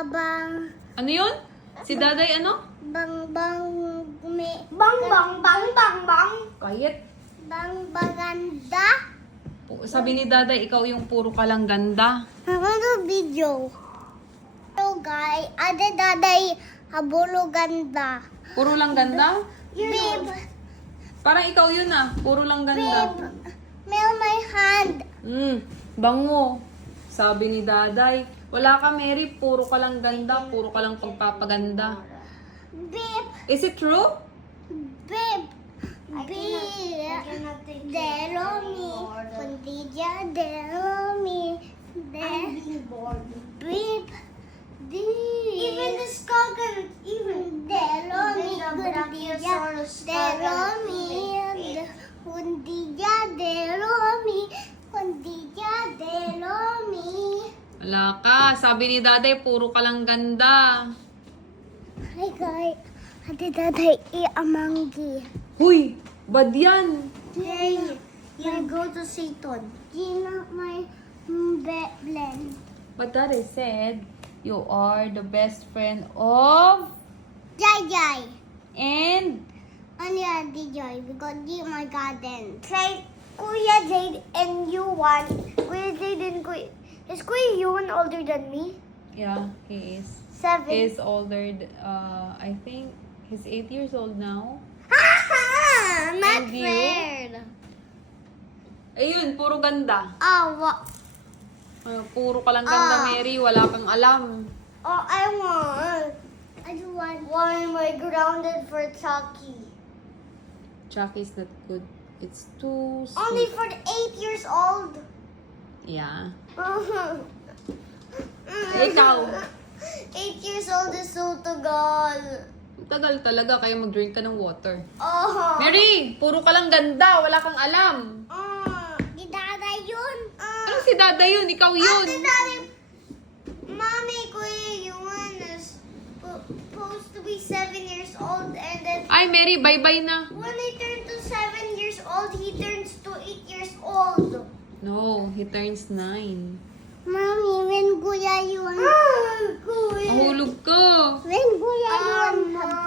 babang, Ano yun? Si Daday ano? bang bang, may, Bang, bang, bang, bang, bang. Quiet. bang baganda. Sabi ni Daday, ikaw yung puro ka lang ganda. Ano video? Hello guys, ate daday, habulo ganda. Puro lang ganda? Babe, Parang ikaw yun ah. Puro lang ganda. babe, mail my hand. Bango. Sabi ni Daday, wala ka Mary, puro ka lang ganda, puro ka lang pagpapaganda. Babe, Is it true? babe, I babe. cannot take it Delomi, anymore. Puntilla, Delomi, I'm De, being bored. Beep, Even the skull can, even Delomi, the Puntilla, Brachiosaurus skull can Delomi, Puntilla, Delomi, Puntilla, Delomi. Wala ka. Sabi ni Daday, puro ka lang ganda. Hi guys, ate daday, i-amanggi. Huy! Bad yan! Hey, you go to Satan. Gina, my blend. But Daday said, you are the best friend of... Jai Jai. And... Only Ate Joy because you my garden. Say, Kuya Jade and you one. Kuya Jade and Kuya... Is Kuya Yuan older than me? Yeah, he is. 7. He is older, I think, he's 8 years old now. Haha! Not And you? fair. Ayun, puro ganda. What? Puro ka lang ganda, Ah. Mary. Wala kang alam. Oh, I want. I do want. Why am I grounded for Chucky? Chucky is not good. It's too sweet. Only for the 8 years old. Yeah. Mm. Ikaw. 8 years old is so tagal. Tagal talaga, kaya mag-drink ka ng water. Oh. Mary, puro ka lang ganda. Wala kang alam. Di dada yun. Ano si Dada yun? Ikaw yun. Ate Daddy, Mommy, Kuya Yuan is supposed to be 7 years old, and then Ay, Mary, bye-bye na. when he turns to 7 years old, he turns to 8 years old. No, he turns 9. Mommy, when kuya yun. Kuya. Mahulog ka. When kuya yun.